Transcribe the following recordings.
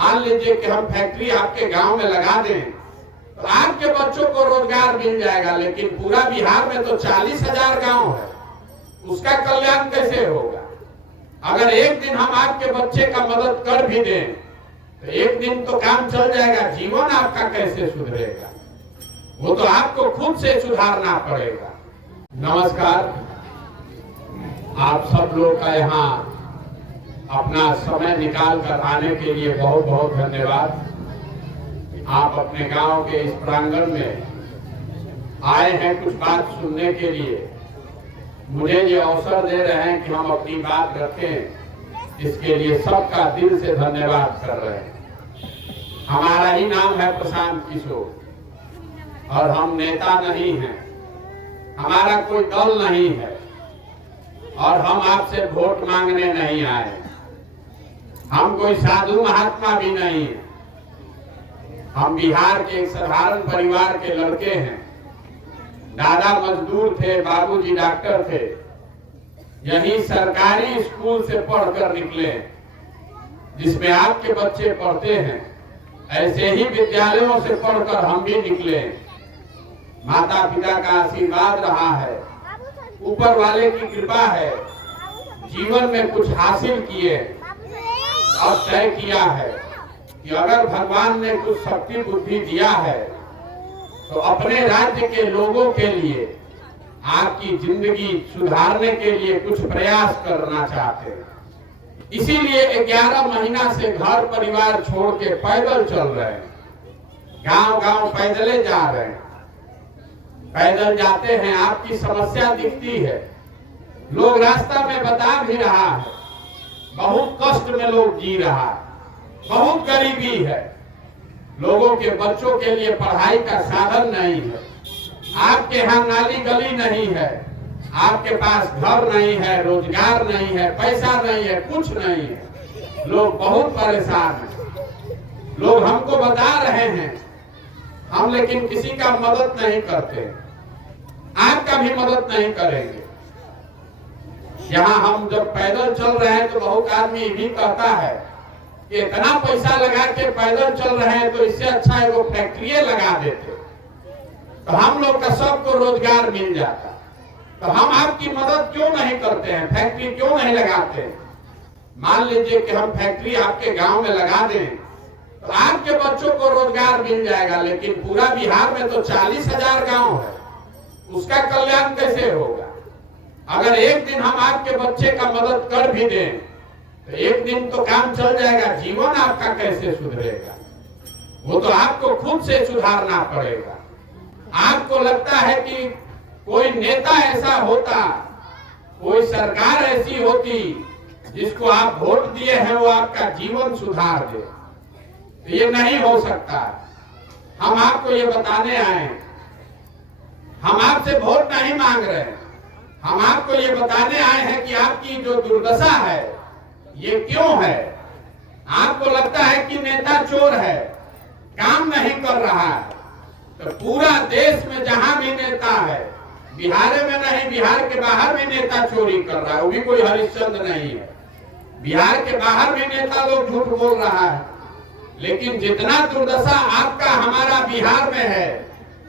मान लीजिए कि हम फैक्ट्री आपके गांव में लगा दें तो आपके बच्चों को रोजगार मिल जाएगा, लेकिन पूरा बिहार में तो 40,000 गांव है, उसका कल्याण कैसे होगा? अगर एक दिन हम आपके बच्चे का मदद कर भी दें तो एक दिन तो काम चल जाएगा, जीवन आपका कैसे सुधरेगा? वो तो आपको खुद से सुधारना पड़ेगा। नमस्कार, आप सब लोग का यहाँ अपना समय निकाल कर आने के लिए बहुत बहुत धन्यवाद। आप अपने गांव के इस प्रांगण में आए हैं कुछ बात सुनने के लिए। मुझे ये अवसर दे रहे हैं कि हम अपनी बात रखें, इसके लिए सबका दिल से धन्यवाद कर रहे हैं। हमारा ही नाम है प्रशांत किशोर और हम नेता नहीं हैं, हमारा कोई दल नहीं है और हम आपसे वोट मांगने नहीं आए। हम कोई साधु महात्मा भी नहीं है। हम बिहार के एक साधारण परिवार के लड़के हैं। दादा मजदूर थे, बाबूजी डॉक्टर थे। यही सरकारी स्कूल से पढ़कर निकले, जिसमें आपके बच्चे पढ़ते हैं। ऐसे ही विद्यालयों से पढ़कर हम भी निकले। माता पिता का आशीर्वाद रहा है, ऊपर वाले की कृपा है। जीवन में कुछ हासिल किए और तय किया है कि अगर भगवान ने कुछ शक्ति बुद्धि दिया है तो अपने राज्य के लोगों के लिए, आपकी जिंदगी सुधारने के लिए कुछ प्रयास करना चाहते हैं। इसीलिए 11 महीना से घर परिवार छोड़ के पैदल चल रहे हैं। गांव गांव पैदले जा रहे हैं। पैदल जाते हैं, आपकी समस्या दिखती है, लोग रास्ता में बता भी रहा है। बहुत कष्ट में लोग जी रहा है, बहुत गरीबी है, लोगों के बच्चों के लिए पढ़ाई का साधन नहीं है। आपके यहाँ नाली गली नहीं है, आपके पास घर नहीं है, रोजगार नहीं है, पैसा नहीं है, कुछ नहीं है। लोग बहुत परेशान हैं। लोग हमको बता रहे हैं, हम लेकिन किसी का मदद नहीं करते, आपका भी मदद नहीं करेंगे। यहाँ हम जब पैदल चल रहे हैं तो बहुत आदमी भी कहता है कि इतना पैसा लगा के पैदल चल रहे हैं तो इससे अच्छा है वो फैक्ट्री लगा देते तो हम लोग का सबको रोजगार मिल जाता। तो हम आपकी मदद क्यों नहीं करते हैं, फैक्ट्री क्यों नहीं लगाते? मान लीजिए कि हम फैक्ट्री आपके गांव में लगा दें तो आपके बच्चों को रोजगार मिल जाएगा, लेकिन पूरा बिहार में तो 40,000 गांव है, उसका कल्याण कैसे होगा? अगर एक दिन हम आपके बच्चे का मदद कर भी दें तो एक दिन तो काम चल जाएगा, जीवन आपका कैसे सुधरेगा? वो तो आपको खुद से सुधारना पड़ेगा। आपको लगता है कि कोई नेता ऐसा होता, कोई सरकार ऐसी होती जिसको आप वोट दिए हैं वो आपका जीवन सुधार दे, तो ये नहीं हो सकता। हम आपको ये बताने आए, हम आपसे वोट नहीं मांग रहे हैं, हम आपको ये बताने आए हैं कि आपकी जो दुर्दशा है ये क्यों है। आपको लगता है कि नेता चोर है, काम नहीं कर रहा है, तो पूरा देश में जहां भी नेता है, बिहार में नहीं बिहार के बाहर भी नेता चोरी कर रहा है, वो भी कोई हरिश्चंद्र नहीं है। बिहार के बाहर भी नेता लोग झूठ बोल रहा है, लेकिन जितना दुर्दशा आपका हमारा बिहार में है,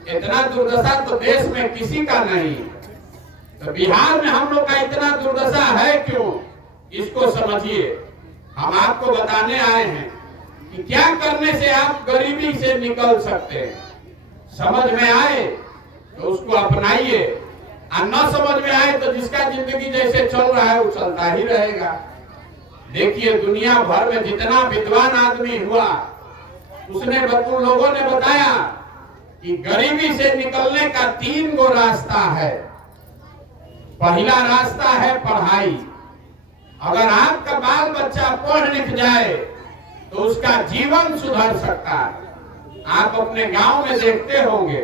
इतना दुर्दशा तो देश में किसी का नहीं है। तो बिहार में हम लोग का इतना दुर्दशा है क्यों, इसको समझिए। हम आपको बताने आए हैं कि क्या करने से आप गरीबी से निकल सकते हैं। समझ में आए तो उसको अपनाइए, और न समझ में आए तो जिसका जिंदगी जैसे चल रहा है वो चलता ही रहेगा। देखिए, दुनिया भर में जितना विद्वान आदमी हुआ उसने उन लोगों ने बताया कि गरीबी से निकलने का 3 गो रास्ता है। पहला रास्ता है पढ़ाई। अगर आपका बाल बच्चा पढ़ लिख जाए तो उसका जीवन सुधर सकता है। आप अपने गांव में देखते होंगे,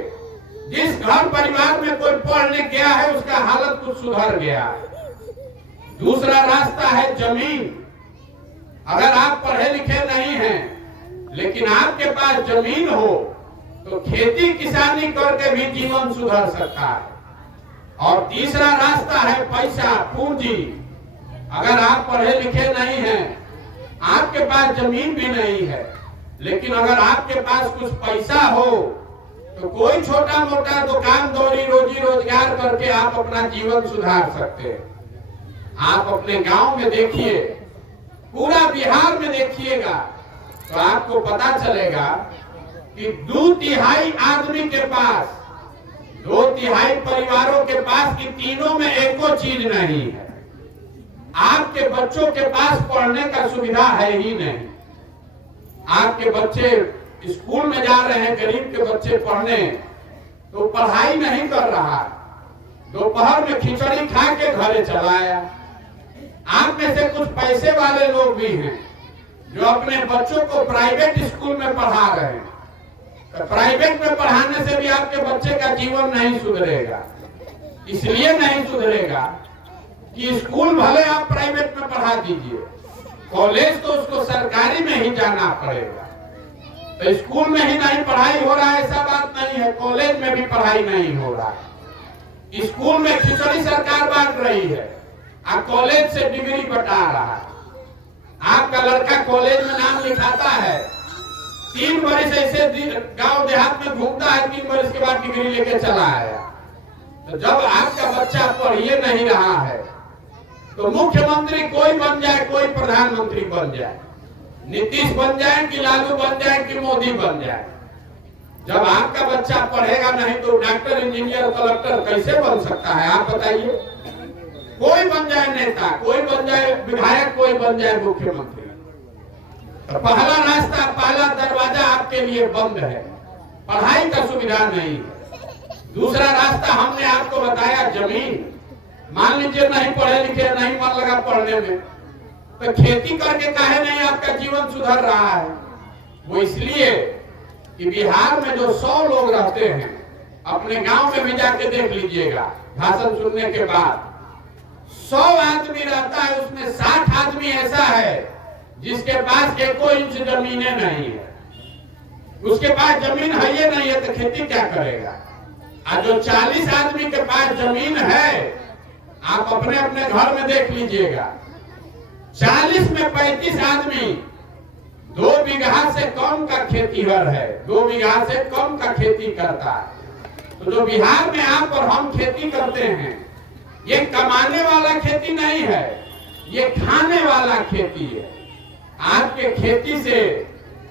जिस घर परिवार में कोई पढ़ लिख गया है उसका हालत कुछ सुधर गया है। दूसरा रास्ता है जमीन। अगर आप पढ़े लिखे नहीं हैं लेकिन आपके पास जमीन हो तो खेती किसानी करके भी जीवन सुधर सकता है। और तीसरा रास्ता है पैसा, पूंजी। अगर आप पढ़े लिखे नहीं हैं आपके पास जमीन भी नहीं है, लेकिन अगर आपके पास कुछ पैसा हो तो कोई छोटा मोटा दुकान दौरी रोजी रोजगार करके आप अपना जीवन सुधार सकते हैं। आप अपने गांव में देखिए, पूरा बिहार में देखिएगा तो आपको पता चलेगा कि 2/3 आदमी के पास, 2/3 परिवारों के पास की तीनों में एको चीज नहीं है। आपके बच्चों के पास पढ़ने का सुविधा है ही नहीं। आपके बच्चे स्कूल में जा रहे हैं, गरीब के बच्चे पढ़ने, तो पढ़ाई नहीं कर रहा, दोपहर में खिचड़ी खा के घरे चला आया। आप में से कुछ पैसे वाले लोग भी हैं जो अपने बच्चों को प्राइवेट स्कूल में पढ़ा रहे हैं। तो प्राइवेट में पढ़ाने से भी आपके बच्चे का जीवन नहीं सुधरेगा। इसलिए नहीं सुधरेगा कि स्कूल भले आप प्राइवेट में पढ़ा दीजिए, कॉलेज तो उसको सरकारी में ही जाना पड़ेगा। तो स्कूल में ही नहीं पढ़ाई हो रहा है ऐसा बात नहीं है, कॉलेज में भी पढ़ाई नहीं हो रहा है। स्कूल में खिचड़ी सरकार बांट रही है और कॉलेज से डिग्री बटा रहा है। आपका लड़का कॉलेज में नाम लिखाता है, 3 वर्ष ऐसे गांव देहात में घूमता है, 3 वर्ष के बाद डिग्री लेके चला आया। तो जब आपका बच्चा पढ़िए नहीं रहा है तो मुख्यमंत्री कोई बन जाए, कोई प्रधानमंत्री बन जाए, नीतीश बन जाए कि लालू बन जाए कि मोदी बन जाए, जब आपका बच्चा पढ़ेगा नहीं तो डॉक्टर, इंजीनियर, कलेक्टर कैसे बन सकता है? आप बताइए। कोई बन जाए नेता, कोई बन जाए विधायक, कोई बन जाए मुख्यमंत्री, तो पहला रास्ता, पहला दरवाजा आपके लिए बंद है, पढ़ाई का सुविधा नहीं है। दूसरा रास्ता हमने आपको बताया, जमीन। मान लीजिए नहीं पढ़े लिखे, नहीं मन लगा पढ़ने में, तो खेती करके काहे नहीं आपका जीवन सुधर रहा है? वो इसलिए कि बिहार में जो 100 लोग रहते हैं, अपने गांव में भी जाके देख लीजिएगा भाषण सुनने के बाद, 100 आदमी रहता है, उसमें 60 आदमी ऐसा है जिसके पास 1 इंच जमीनें नहीं है। उसके पास जमीन है ये नहीं है तो खेती क्या करेगा? और जो 40 आदमी के पास जमीन है, आप अपने अपने घर में देख लीजिएगा, 40 में 35 आदमी 2 बीघा से कम का खेतीहर है, 2 बीघा से कम का खेती करता है। तो जो बिहार में आप और हम खेती करते हैं, ये कमाने वाला खेती नहीं है, ये खाने वाला खेती है। आपके खेती से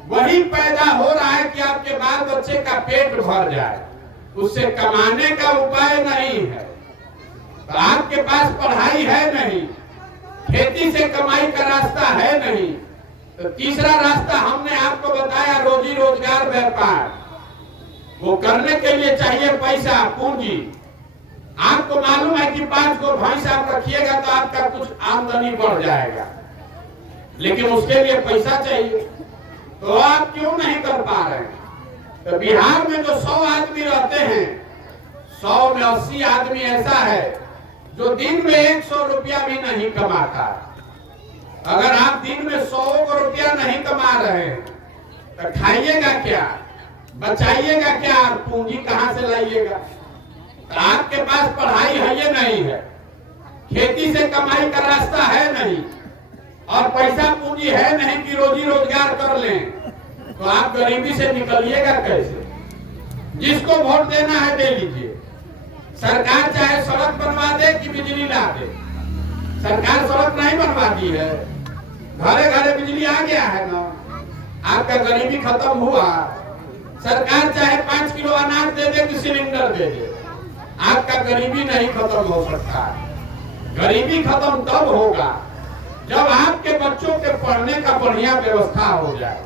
वही पैदा हो रहा है कि आपके बाल बच्चे का पेट भर जाए, उससे कमाने का उपाय नहीं है। तो आपके पास पढ़ाई है नहीं, खेती से कमाई का रास्ता है नहीं, तो तीसरा रास्ता हमने आपको बताया, रोजी रोजगार, व्यापार। वो करने के लिए चाहिए पैसा, पूंजी। आपको मालूम है कि 5 को भैंस आप रखिएगा तो आपका कुछ आमदनी बढ़ जाएगा, लेकिन उसके लिए पैसा चाहिए, तो आप क्यों नहीं कर पा रहे हैं? तो बिहार में जो 100 आदमी रहते हैं, 100 में 80 आदमी ऐसा है जो दिन में 100 रुपया भी नहीं कमाता। अगर आप दिन में 100 रुपया नहीं कमा रहे हैं तो खाइएगा क्या, बचाइएगा क्या, पूंजी कहां से लाइएगा? तो आपके पास पढ़ाई है ये नहीं है, खेती से कमाई का रास्ता है नहीं, और पैसा पूंजी है नहीं कि रोजी रोजगार कर लें, तो आप गरीबी से निकलिएगा कैसे? जिसको वोट देना है दे लीजिए। सरकार चाहे सड़क बनवा दे कि बिजली ला दे, सरकार सड़क नहीं बनवा दी है, घरे घरे बिजली आ गया है ना, आपका गरीबी खत्म हुआ। सरकार चाहे 5 किलो अनाज दे दे कि सिलेंडर दे दे, आपका गरीबी नहीं खत्म हो सकता। गरीबी खत्म तब होगा जब आपके बच्चों के पढ़ने का बढ़िया व्यवस्था हो जाए।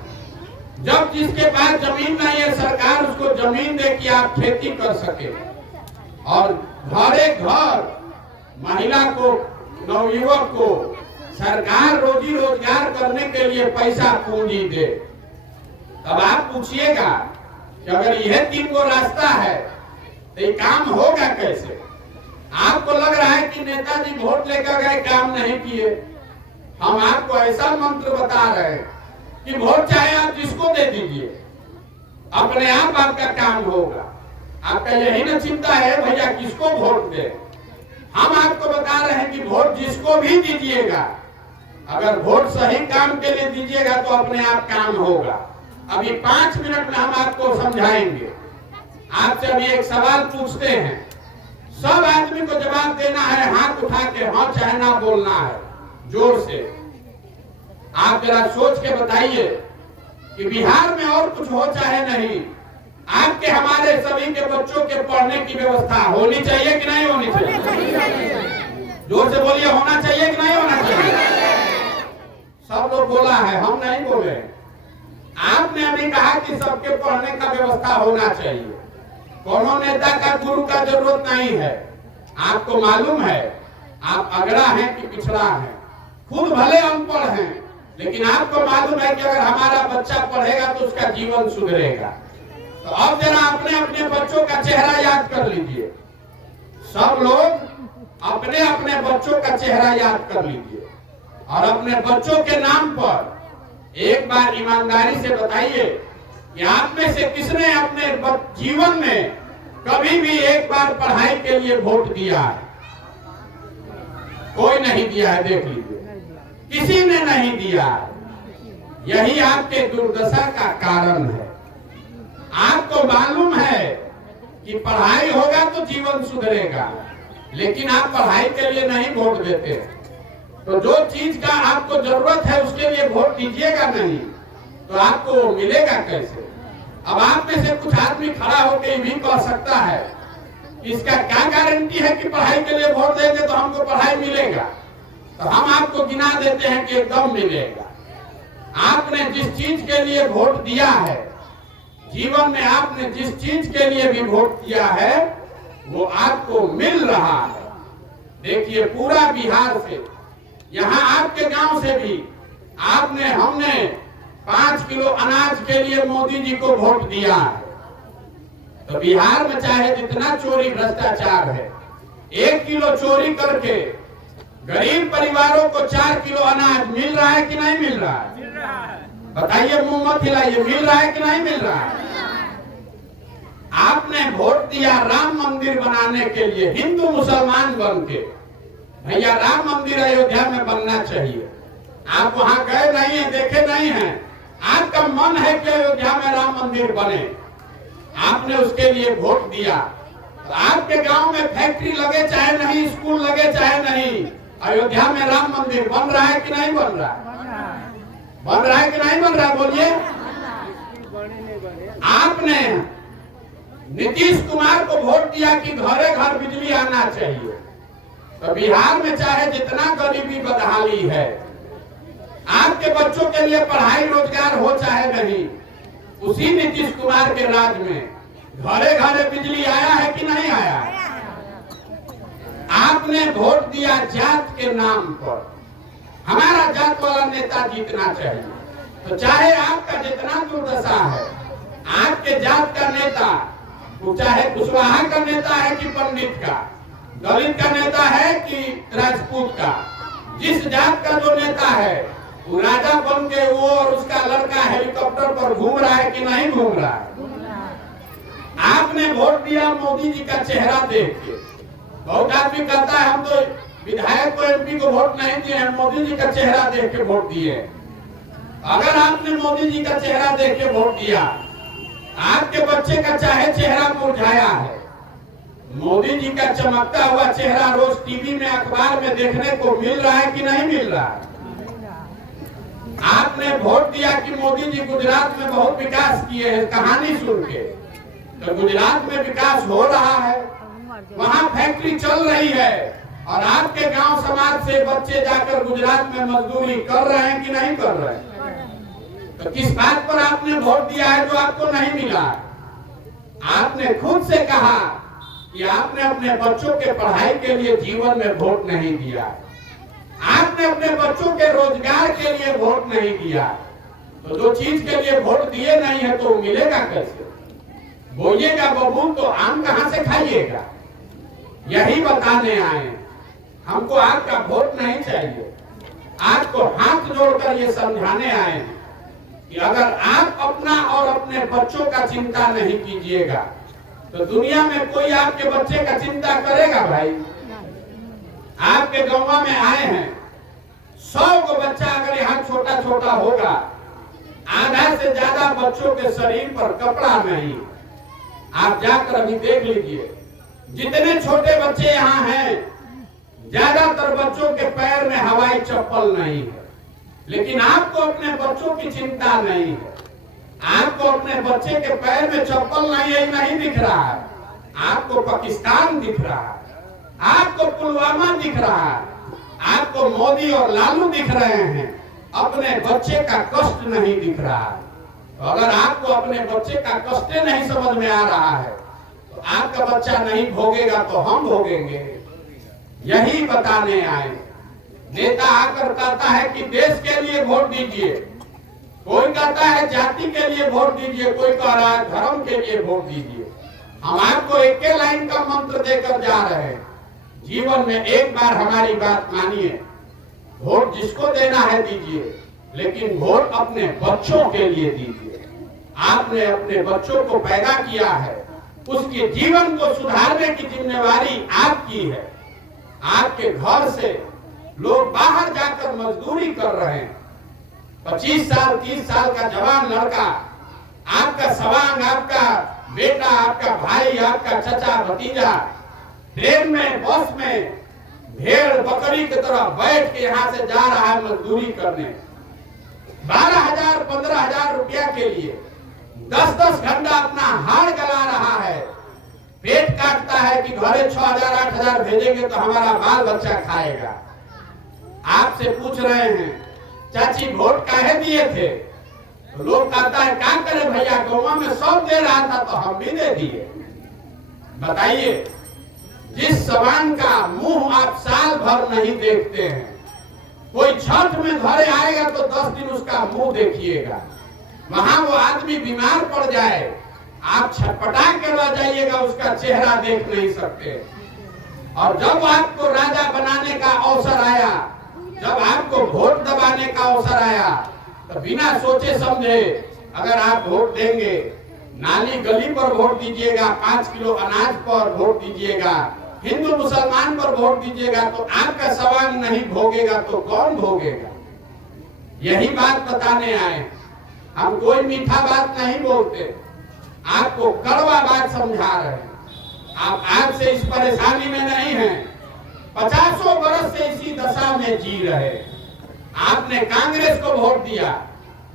जब जिसके पास जमीन नहीं है, सरकार उसको जमीन दे कि आप खेती कर सके, और घरे घर महिला को, नवयुवक को सरकार रोजी रोजगार करने के लिए पैसा पूंजी दे। तब आप पूछिएगा कि अगर यह 3 गो रास्ता है तो ये काम होगा कैसे? आपको लग रहा है कि नेताजी वोट लेकर गए, काम नहीं किए। हम आपको ऐसा मंत्र बता रहे हैं कि वोट चाहे आप जिसको दे दीजिए, अपने आप आपका काम होगा। आपका यही ना चिंता है भैया किसको वोट दे। हम आपको बता रहे हैं कि वोट जिसको भी दीजिएगा, अगर वोट सही काम के लिए दीजिएगा तो अपने आप काम होगा। अभी 5 मिनट में हम आपको समझाएंगे। आपसे अभी एक सवाल पूछते हैं, सब आदमी को जवाब देना है, हाथ उठा के हाँ चाहे ना बोलना है, जोर से। आप जरा सोच के बताइए कि बिहार में और कुछ हो चाहे नहीं, आपके हमारे सभी के बच्चों के पढ़ने की व्यवस्था होनी चाहिए कि नहीं होनी चाहिए? जोर से बोलिए, होना चाहिए कि नहीं होना चाहिए? सब लोग बोला है, हम नहीं बोले। आपने अभी कहा कि सबके पढ़ने का व्यवस्था होना चाहिए। कोनो नेता का गुरु का जरूरत नहीं है। आपको मालूम है आप अगड़ा हैं कि पिछड़ा हैं, खुद भले अनपढ़ हैं, लेकिन आपको मालूम है कि अगर हमारा बच्चा पढ़ेगा तो उसका जीवन सुधरेगा। तो अब जरा अपने अपने बच्चों का चेहरा याद कर लीजिए। सब लोग अपने अपने बच्चों का चेहरा याद कर लीजिए और अपने बच्चों के नाम पर एक बार ईमानदारी से बताइए कि आप में से किसने अपने जीवन में कभी भी एक बार पढ़ाई के लिए वोट दिया है? कोई नहीं दिया है, देख लीजिए, किसी ने नहीं दिया। यही आपके दुर्दशा का कारण है। आपको मालूम है कि पढ़ाई होगा तो जीवन सुधरेगा, लेकिन आप पढ़ाई के लिए नहीं वोट देते। तो जो चीज का आपको जरूरत है उसके लिए वोट दीजिएगा नहीं तो आपको मिलेगा कैसे? अब आप में से कुछ आदमी खड़ा होकर भी कह सकता है, इसका क्या गारंटी है कि पढ़ाई के लिए वोट देंगे तो हमको पढ़ाई मिलेगा? तो हम आपको गिना देते हैं कि एकदम मिलेगा। आपने जिस चीज के लिए वोट दिया है, जीवन में आपने जिस चीज के लिए भी वोट दिया है, वो आपको मिल रहा है। देखिए, पूरा बिहार से, यहाँ आपके गांव से भी हमने 5 किलो अनाज के लिए मोदी जी को वोट दिया है। तो बिहार में चाहे जितना चोरी भ्रष्टाचार है, 1 किलो चोरी करके गरीब परिवारों को 4 किलो अनाज मिल रहा है कि नहीं मिल रहा है? बताइए, मुंह मत हिलाइए, मिल रहा है कि नहीं मिल रहा है? आपने वोट दिया राम मंदिर बनाने के लिए, हिंदू मुसलमान बन के, भैया राम मंदिर अयोध्या में बनना चाहिए। आप वहां गए नहीं है, देखे नहीं हैं, आपका मन है कि अयोध्या में राम मंदिर बने, आपने उसके लिए वोट दिया। तो आपके गांव में फैक्ट्री लगे चाहे नहीं, स्कूल लगे चाहे नहीं, अयोध्या में राम मंदिर बन रहा है कि नहीं बन रहा है? बन रहा है कि नहीं बन रहा है? बोलिए। आपने नीतीश कुमार को वोट दिया कि घरे घर बिजली आना चाहिए। तो बिहार में चाहे जितना गरीबी बदहाली है, आपके बच्चों के लिए पढ़ाई रोजगार हो चाहे नहीं, उसी नीतीश कुमार के राज में घरे घरे बिजली आया है कि नहीं आया? आपने वोट दिया जात के नाम पर, हमारा जात वाला नेता जीतना चाहिए। तो चाहे आपका जितना दुर्दशा है, आपके जात का नेता, चाहे कुशवाहा का नेता है कि पंडित का, दलित का नेता है कि राजपूत का, जिस जात का जो नेता है वो राजा बन के वो और उसका लड़का हेलीकॉप्टर पर घूम रहा है कि नहीं घूम रहा है? आपने वोट दिया मोदी जी का चेहरा देख के। बहुत आदमी कहता है हम तो विधायक को, एमपी को वोट नहीं दिए, हम मोदी जी का चेहरा देख के वोट दिए। अगर आपने मोदी जी का चेहरा देख के वोट दिया, आपके बच्चे का चाहे चेहरा मुरझाया है, मोदी जी का चमकता हुआ चेहरा रोज टीवी में, अखबार में देखने को मिल रहा है कि नहीं मिल रहा है? आपने वोट दिया कि मोदी जी गुजरात में बहुत विकास किए हैं, कहानी सुन के। तो गुजरात में विकास हो रहा है, वहाँ फैक्ट्री चल रही है, और आपके गांव समाज से बच्चे जाकर गुजरात में मजदूरी कर रहे हैं कि नहीं कर रहे हैं? तो किस बात पर आपने वोट दिया है जो आपको नहीं मिला? आपने खुद से कहा कि आपने अपने बच्चों के पढ़ाई के लिए जीवन में वोट नहीं दिया, आपने अपने बच्चों के रोजगार के लिए वोट नहीं दिया। तो जो चीज के लिए वोट दिए नहीं है तो मिलेगा कैसे? बोलिएगा बबूल तो आम कहां से खाइएगा? यही बताने आए, हमको आपका वोट नहीं चाहिए। आपको हाथ जोड़कर ये समझाने आए हैं कि अगर आप अपना और अपने बच्चों का चिंता नहीं कीजिएगा तो दुनिया में कोई आपके बच्चे का चिंता करेगा? भाई, आपके गांव में आए हैं, 100 को बच्चा अगर यहाँ छोटा छोटा होगा, आधा से ज्यादा बच्चों के शरीर पर कपड़ा नहीं। आप जाकर अभी देख लीजिए, जितने छोटे बच्चे यहाँ हैं, ज्यादातर बच्चों के पैर में हवाई चप्पल नहीं है। लेकिन आपको अपने बच्चों की चिंता नहीं है। आपको अपने बच्चे के पैर में चप्पल नहीं दिख रहा है। आपको पाकिस्तान दिख रहा है, आपको पुलवामा दिख रहा है, आपको मोदी और लालू दिख रहे हैं। अपने बच्चे का कष्ट नहीं दिख रहा है। तो अगर आपको अपने बच्चे का कष्ट नहीं समझ में आ रहा है, तो आपका बच्चा नहीं भोगेगा तो हम भोगेंगे। यही बताने आए। नेता आकर कहता है कि देश के लिए वोट दीजिए, कोई कहता है जाति के लिए वोट दीजिए, कोई कह रहा है धर्म के लिए वोट दीजिए। हम आपको एक लाइन का मंत्र देकर जा रहे हैं। जीवन में एक बार हमारी बात मानिए, वोट जिसको देना है दीजिए, लेकिन वोट अपने बच्चों के लिए दीजिए। आपने अपने बच्चों को पैदा किया है, उसके जीवन को सुधारने की जिम्मेवारी आपकी है। आपके घर से लोग बाहर जाकर मजदूरी कर रहे हैं। 25 साल 30 साल का जवान लड़का, आपका सवांग, आपका बेटा, आपका भाई, आपका चचा भतीजा ट्रेन में, बस में भेड़ बकरी की तरह बैठ के यहाँ से जा रहा है मजदूरी करने। 12,000 15,000 रुपया के लिए 10-10 घंटा अपना हाड़ गला रहा है। पेट काटता है कि घरे 6,000 8,000 भेजेंगे तो हमारा बाल बच्चा खाएगा। आपसे पूछ रहे हैं, चाची वोट काहे दिए थे? तो लोग कहता है क्या करे भैया, गाँव में सब दे रहा था तो हम भी दे दिए। बताइए, जिस सवान का मुंह आप साल भर नहीं देखते हैं, कोई छठ में घरे आएगा तो 10 दिन उसका मुंह देखिएगा। वहां वो आदमी बीमार पड़ जाए, आप छटपटा के रह जाइएगा, उसका चेहरा देख नहीं सकते। और जब आपको राजा बनाने का अवसर आया, जब आपको वोट दबाने का अवसर आया, तो बिना सोचे समझे अगर आप वोट देंगे, नाली गली पर वोट दीजिएगा, 5 किलो अनाज पर वोट दीजिएगा, हिंदू मुसलमान पर वोट दीजिएगा, तो आपका सवाल नहीं भोगेगा तो कौन भोगेगा? यही बात बताने आए। हम कोई मीठा बात नहीं बोलते, आपको कड़वा बात समझा रहे हैं। आप आज से इस परेशानी में नहीं हैं, 50 वर्ष से इसी दशा में जी रहे। आपने कांग्रेस को वोट दिया,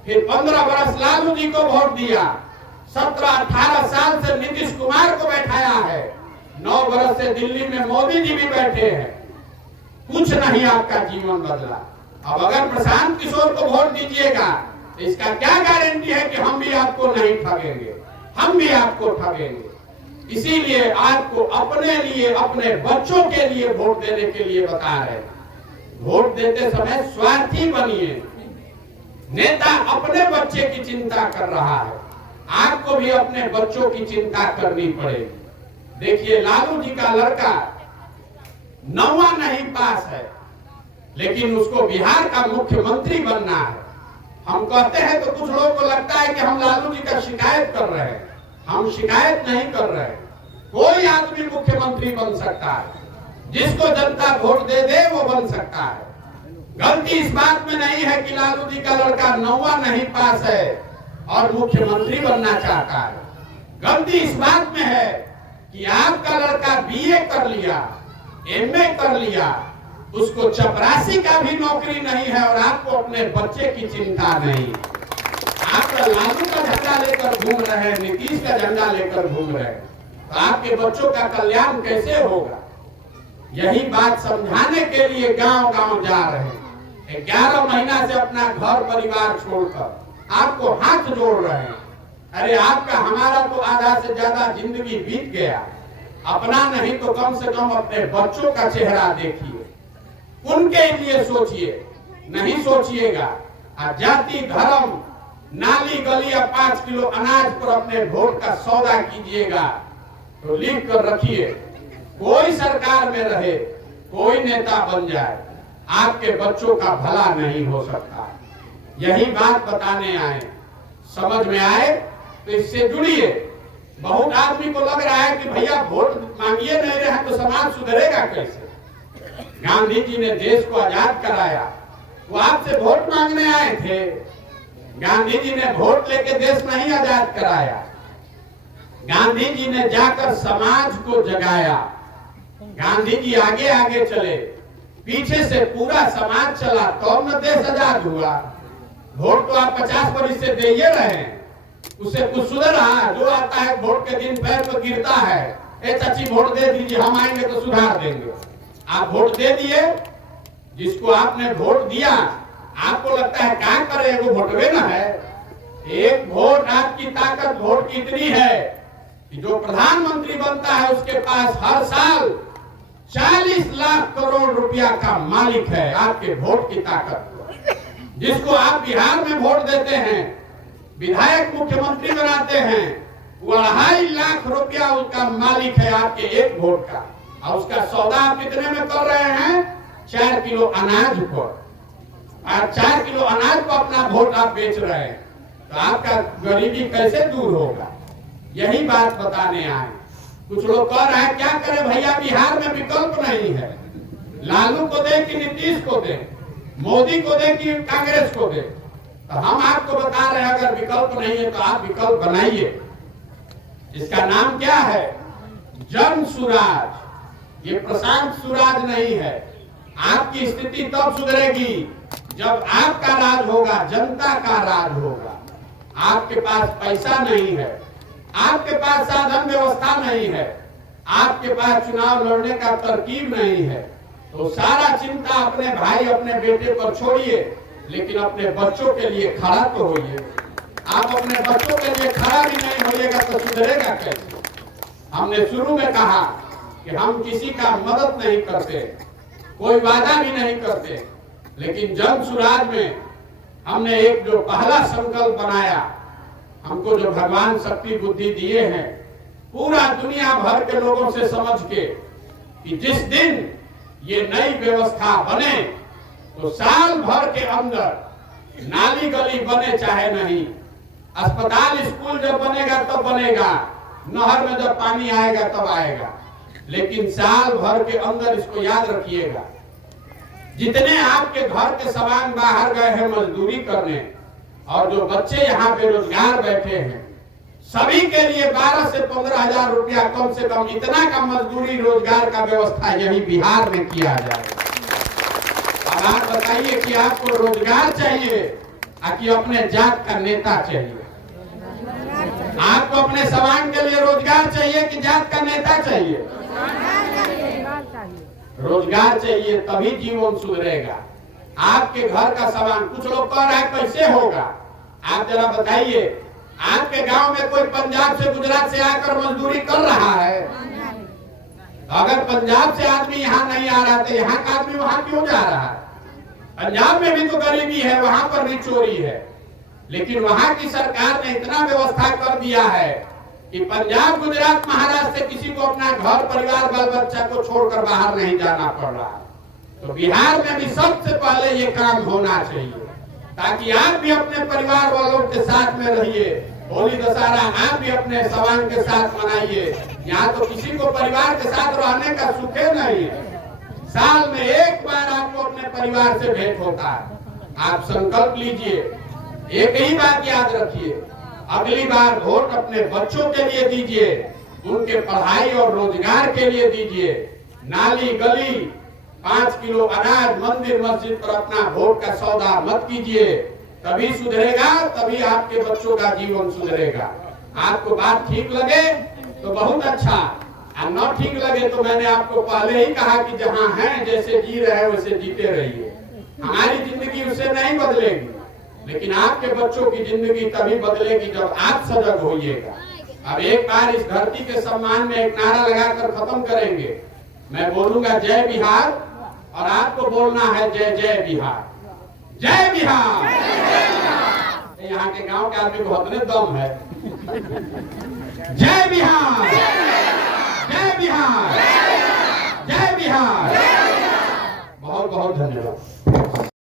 फिर 15 वर्ष लालू जी को वोट दिया, 17-18 साल से नीतीश कुमार को बैठाया है, 9 वर्ष से दिल्ली में मोदी जी भी बैठे हैं। कुछ नहीं आपका जीवन बदला। अब अगर प्रशांत किशोर को वोट दीजिएगा तो इसका क्या गारंटी है कि हम भी आपको नहीं ठगेंगे? हम भी आपको ठगेंगे। इसीलिए आपको अपने लिए, अपने बच्चों के लिए वोट देने के लिए बता रहे हैं। वोट देते समय स्वार्थी बनिए। नेता अपने बच्चे की चिंता कर रहा है, आपको भी अपने बच्चों की चिंता करनी पड़ेगी। देखिए, लालू जी का लड़का 9वां नहीं पास है, लेकिन उसको बिहार का मुख्यमंत्री बनना है। हम कहते हैं तो कुछ लोगों को लगता है कि हम लालू जी का शिकायत कर रहे हैं। हम शिकायत नहीं कर रहे। कोई आदमी मुख्यमंत्री बन सकता है, जिसको जनता वोट दे दे वो बन सकता है। गलती इस बात में नहीं है कि लालू जी का लड़का 9वां नहीं पास है और मुख्यमंत्री बनना चाहता है। गलती इस बात में है कि आपका लड़का BA कर लिया, MA कर लिया, उसको चपरासी का भी नौकरी नहीं है और आपको अपने बच्चे की चिंता नहीं। आप लालू का झंडा लेकर घूम रहे हैं, नीतीश का झंडा लेकर घूम रहे हैं, तो आपके बच्चों का कल्याण कैसे होगा? यही बात समझाने के लिए गांव-गांव जा रहे हैं। 11 महीना से अपना घर परिवार छोड़कर आपको हाथ जोड़ रहे हैं। अरे आपका हमारा तो आधा से ज्यादा जिंदगी बीत गया, अपना नहीं तो कम से कम अपने बच्चों का चेहरा देखिए, उनके लिए सोचिए। नहीं सोचिएगा, जाति धर्म नाली गली या 5 किलो अनाज पर अपने वोट का सौदा कीजिएगा तो लिख कर रखिए। कोई सरकार में रहे, कोई नेता बन जाए, आपके बच्चों का भला नहीं हो सकता। यही बात बताने आए। समझ में आए तो इससे जुड़िए। बहुत आदमी को लग रहा है कि भैया वोट मांगिए नहीं रहे तो समाज सुधरेगा कैसे? गांधी जी ने देश को आजाद कराया, वो आपसे वोट मांगने आए थे। गांधी जी ने वोट लेके देश नहीं आजाद कराया, गांधी जी ने जाकर समाज को जगाया। गांधी जी आगे आगे चले, पीछे से पूरा समाज चला, तो न देश आजाद हुआ। वोट तो आप 50 वर्ष से दे रहे हैं, उससे कुछ सुधर रहा? जो आता है वोट के दिन पैर पर गिरता है, ए चाची वोट दे दीजिए, हम आएंगे तो सुधार देंगे। आप वोट दे दिए, जिसको आपने वोट दिया आपको लगता है क्या करे, वो वोटवे ना है। एक वोट, आपकी ताकत वोट की इतनी है कि जो प्रधानमंत्री बनता है उसके पास हर साल 40 लाख करोड़ रुपया का मालिक है, आपके वोट की ताकत। जिसको आप बिहार में वोट देते हैं, विधायक मुख्यमंत्री बनाते हैं, वो 2.5 लाख रुपया उसका मालिक है आपके एक वोट का। और उसका सौदा आप कितने में कर रहे हैं? 4 किलो अनाज पर। और 4 किलो अनाज को अपना वोट आप बेच रहे हैं, तो आपका गरीबी कैसे दूर होगा? यही बात बताने आए। कुछ लोग कह रहे हैं क्या करें भैया, बिहार में विकल्प नहीं है, लालू को दे कि नीतीश को दे, मोदी को दे कि कांग्रेस को दे। तो हम आपको बता रहे हैं अगर विकल्प नहीं है तो आप विकल्प बनाइए। इसका नाम क्या है? जन सुराज। ये प्रशांत सुराज नहीं है। आपकी स्थिति तब सुधरेगी जब आपका राज होगा, जनता का राज होगा। आपके पास पैसा नहीं है, आपके पास साधन व्यवस्था नहीं है, आपके पास चुनाव लड़ने का तरकीब नहीं है, तो सारा चिंता अपने भाई अपने बेटे पर छोड़िए, लेकिन अपने बच्चों के लिए खड़ा तो होइए। आप अपने बच्चों के लिए खड़ा भी नहीं होइएगा तो सुधरेगा कैसे? हमने शुरू में कहा कि हम किसी का मदद नहीं करते, कोई वादा भी नहीं करते, लेकिन जन सुराज में हमने एक जो पहला संकल्प बनाया, हमको जो भगवान शक्ति बुद्धि दिए हैं, पूरा दुनिया भर के लोगों से समझ के कि जिस दिन ये नई व्यवस्था बने तो साल भर के अंदर नाली गली बने चाहे नहीं, अस्पताल स्कूल जब बनेगा तब बनेगा, नहर में जब पानी आएगा तब आएगा, लेकिन साल भर के अंदर इसको याद रखिएगा, जितने आपके घर के सवांग बाहर गए हैं मजदूरी करने और जो बच्चे यहाँ बेरोजगार बैठे हैं, सभी के लिए 12 से 15 हजार रुपया कम से कम इतना का मजदूरी रोजगार का व्यवस्था यही बिहार में किया जाएगा। अब आप बताइए कि आपको रोजगार चाहिए कि अपने जात का नेता चाहिए? आपको अपने सवांग के लिए रोजगार चाहिए कि जात का नेता चाहिए? रोजगार चाहिए, तभी जीवन सुधरेगा। आपके घर का सवांग, कुछ लोग कह रहे हैं कैसे होगा? आप जरा बताइए, आपके गांव में कोई पंजाब से गुजरात से आकर मजदूरी कर रहा है? अगर पंजाब से आदमी यहाँ नहीं आ रहा तो यहाँ का आदमी वहां क्यों जा रहा है? पंजाब में भी तो गरीबी है, वहां पर भी चोरी है, लेकिन वहां की सरकार ने इतना व्यवस्था कर दिया है कि पंजाब गुजरात महाराष्ट्र से किसी को अपना घर परिवार बाल बच्चा को छोड़कर बाहर नहीं जाना पड़ रहा। तो बिहार में भी सबसे पहले ये काम होना चाहिए, ताकि आप भी अपने परिवार वालों के साथ में रहिए। होली दशहरा आप भी अपने सवांग के साथ मनाइए। यहाँ तो किसी को परिवार के साथ रहने का सुख नहीं है। साल में एक बार आपको अपने परिवार से भेंट होता है। आप संकल्प लीजिए, एक ही बात याद रखिए, अगली बार वोट अपने बच्चों के लिए दीजिए, उनके पढ़ाई और रोजगार के लिए दीजिए। नाली गली 5 किलो अनाज मंदिर मस्जिद पर अपना वोट का सौदा मत कीजिए, तभी सुधरेगा, तभी आपके बच्चों का जीवन सुधरेगा। आपको बात ठीक लगे तो बहुत अच्छा, और न ठीक लगे तो मैंने आपको पहले ही कहा कि जहाँ हैं जैसे जी रहे हैं वैसे जीते रहिए। हमारी जिंदगी उससे नहीं बदलेगी, लेकिन आपके बच्चों की जिंदगी तभी बदलेगी जब आप सजग होइएगा। अब एक बार इस धरती के सम्मान में एक नारा लगाकर खत्म करेंगे। मैं बोलूंगा जय बिहार और आपको बोलना है जय जय बिहार, जय बिहार। यहाँ के गांव के आदमी को उतने दम है। जय बिहार, जय बिहार, जय बिहार। बहुत बहुत धन्यवाद।